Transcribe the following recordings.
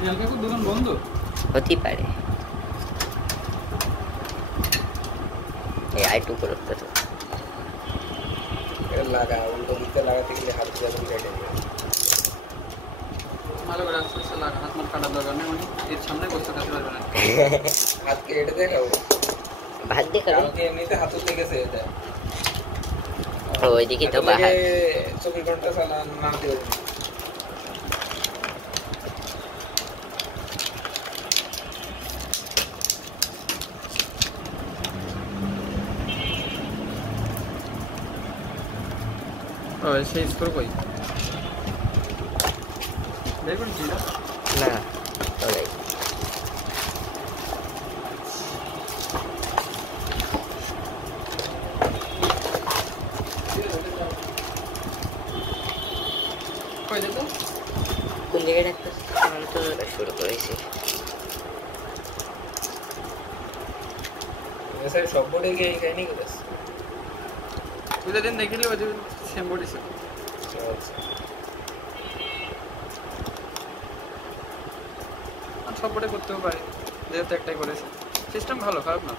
Real কাকুর দোকান বন্ধ হতেই পারে। এই আইটু করতে তো লাগা উল্টো দিকে লাগাতে গেলে হাত দিয়ে কেটে যাবে। ভালো করে আস্তে আস্তে লাগা, হাত মার কাটার দরকার নেই, মানে এর সামনে করতে কাটতে পারবে না। হাত কেটে দেখাও ভাত দিয়ে খাবে। কালকে এমনিতে হাতও লেগেছে এটা। ওইদিকে তো বাহার 24 ঘন্টা চালান না দিও। ওই সেই স্কোর কই দেখুন ছিল না ওই কই যেত কোন জায়গায় রাখতে আমি তো শুরু করেছি। স্যার সব বোর্ডে গিয়ে এই কাহিনী করেছে। তুই দিন দেখিলি ওই যে সেম বডি ছিল। সব বোর্ডে করতেও পারি যেহেতু একটাই করেছে। সিস্টেম ভালো, খারাপ না।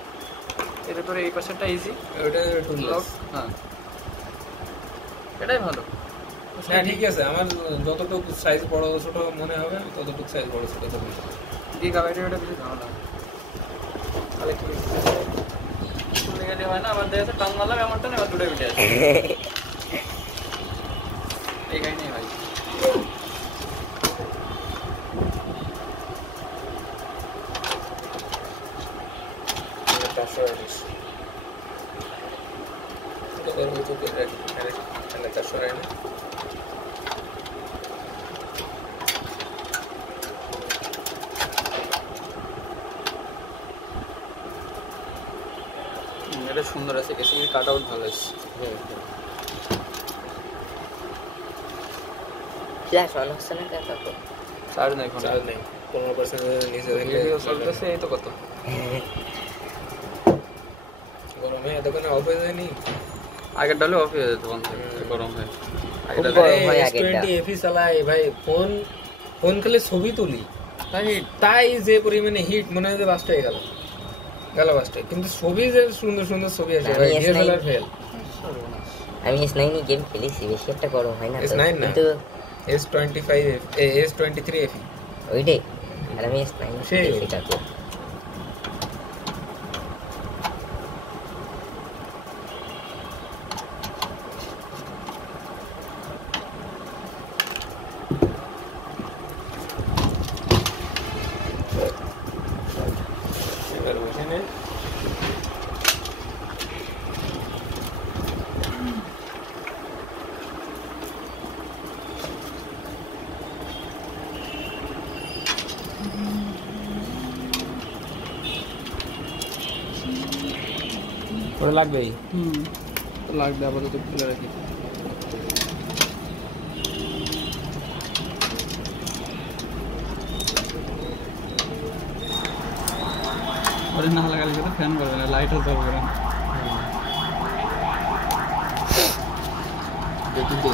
এর করে এই পাশেরটা ইজি, ওটা টুললস। হ্যাঁ এটাই ভালো। হ্যাঁ ঠিক আছে, আমার যতটুকু সাইজ বড় ছোট মনে হবে ততটুকু সাইজ বড় ছোট করব। গিগাবাইটের ওটা বেশি ভালো লাগে। তাহলে কি চলে গেলে হয় না, আবার দেখা যাচ্ছে টান মারলাম এমনটা না, আবার দুটো ভিডিও আছে এই কাহিনী ভাই। এটা সুন্দর আছে, কেসিংয়ের কাট আউট ভালো আছে। ফ্ল্যাশ অন হচ্ছে না কেন তো? চার্জ নাই ফোনে, চার্জ নেই 15% নিচে থেকে ভিডিও চলতেছে। এই তো কত গরমে এতক্ষণে অফ হয়ে যায়নি। আগের ডালে অফ হয়ে যেত বন্ধ গরম হয়ে। আগের খুব ডালে গরম হয় আগেরটা। S20 এফি চালাই ভাই, ফোন খেলে ছবি তুলি তাই যে পরিমাণে হিট মনে হয় যে বাস্ট হয়ে গেল বাস্টে, কিন্তু ছবি যে সুন্দর সুন্দর ছবি আসে ভাই, ডিএসএলআর ফেল। আমি S9 গেম খেলেছি, বেশি একটা গরম হয় না S9 না, কিন্তু S25 S23 এফি ওইটাই। আর আমি S9 সেই খেলেছি কাকু। এবার বসে নে। ওটা লাগবেই। লাগবে, আপাতত খুলে রাখি। ওটা না লাগালে তো ফ্যান করবে না, লাইটও জ্বলবে না। দেখি তো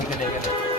এখানে